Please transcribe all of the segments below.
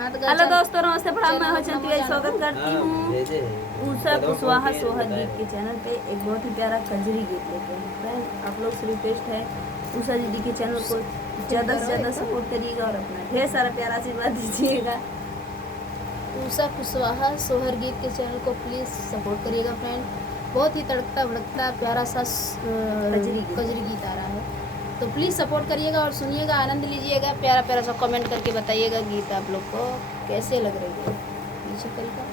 Hello दोस्तों, नमस्ते प्रणाम। मैं हर्षंती भाई स्वागत करती हूँ उषा कुशवाहा सोहर गीत के चैनल पे। एक बहुत ही प्यारा कजरी गीत लेके हैं फ्रेंड। आप लोग से रिक्वेस्ट है उषा दीदी के चैनल को ज़्यादा से ज़्यादा सपोर्ट करिएगा और अपना ढेर सारा प्यारा आशीर्वाद दीजिएगा। उषा कुशवाहा सोहर गीत के चैनल को प्लीज़ सपोर्ट करिएगा फ्रेंड। बहुत ही तड़कता भड़कता प्यारा सा कजरी गीत आ रहा है, तो प्लीज़ सपोर्ट करिएगा और सुनिएगा, आनंद लीजिएगा। प्यारा प्यारा सा कमेंट करके बताइएगा गीत आप लोग को कैसे लग रही है। नीचे तरीका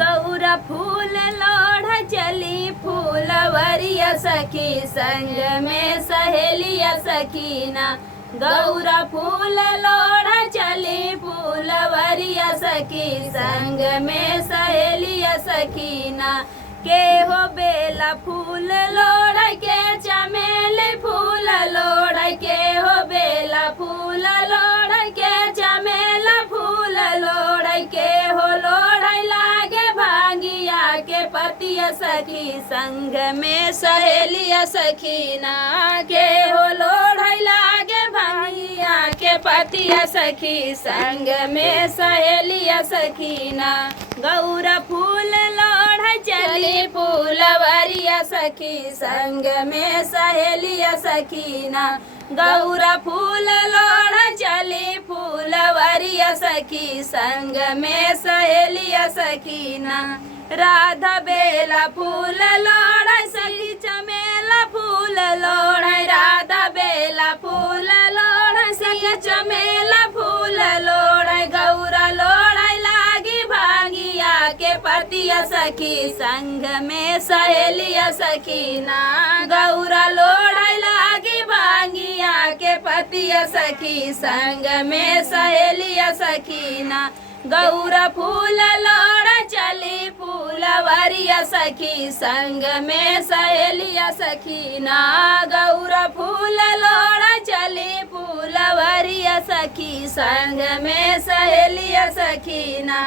गौरा फूल लोढ़ चली फूलवरिया सखी संग में सहेलिया सखीना। गौरा फूल लोढ़ चली फूलवरिया सखी संग में सहेलिया सखीना। के हो बेला फूल लोढ़ के चमेली फूल लोढ़ के हो बेला फूल लोढ़ के चमेला फूल लोढ़ के हो लोढ़ लागे भांगिया के पतिया सखी संग में सहेलिया सखीना। के हो लोढ़ लागे भांगिया के पतिया सखी संग में सहेलिया सखीना। गौरा फूल लोढ़ चली फूलवरिया सखी संग में सहेलिया सखीना। गौरा फूल लोढ़ चली फूलवरिया सखी संग में सहेलिया सखीना। राधा बेला फूल लोढ़ सखी चमेला फूल लोढ़। राधा बेला फूल लोढ़ सखी चमेला फूल लोढ़। गौरा लोढ़ लागी भांगिया के पतिया सखी संग में सहेलिया सखीना। गौरा लोढ़ लागी भांगिया के पतिया सखी संग में सहेलिया सखीना। गौरा फूल लोढ़ चली फूलवरिया सखी संग में सहेलिया सखीना। गौरा फूल लोढ़ चली फूलवरिया सखी संग में सहेलिया सखीना।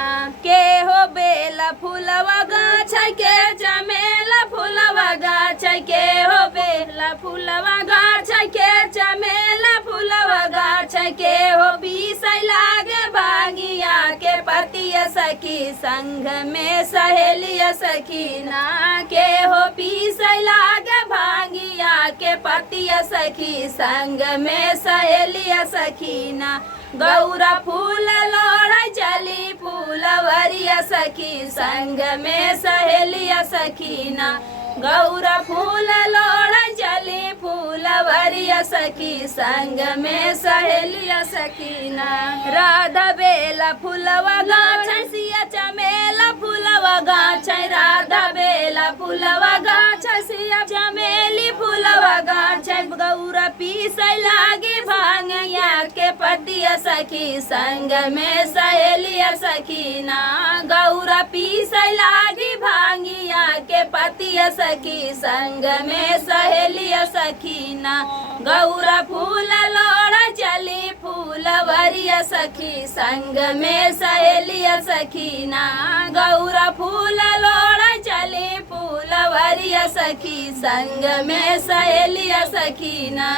के हो बेला फूलवा गाछ के चमेला फूलवा गाछ के हो बेला फूलवा गाछ के चमेला फूलवा गाछ के हो बीस लागे भांगिया के पतिया सखी संग में सहेलिया सखीना। के हो पीस लागे भांगिया के पतिया सखी संग में सहेलिया सखीना। गौरा फूल लोढ़ चली फूलवरिया सखी संग में सहेलिया सखीना। गौरा फूल लोढ़ चली फूलवरिया सखी संग में सहेलिया सखीना। राधा बेला फूलवा गाछ सिया चमेला फूलवा गाछ। राधा बेला फूलवा गाछ सिया चमेली फूलवा गाछ। गौरा पीस लागी भांगिया के पतिया सखी संग में सहेलिया सखीना। गौरा पीस लागी भांगिया के पतिया सखी संग में सहेलिया सखीना। गौरा फूल लोढ़ चली फूलवरिया सखी संग में सहेलिया सखीना। गौरा फूल लोढ़ चली फूलवरिया सखी संग में सहेलिया सखीना।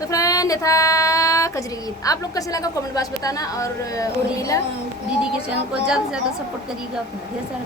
तो फ्रेंड, था कजरी गीत। आप लोग कैसे लगा कमेंट बॉक्स बताना और उर्मिला दीदी के चैनल को ज़्यादा से ज़्यादा सपोर्ट करिएगा। ढेर सारा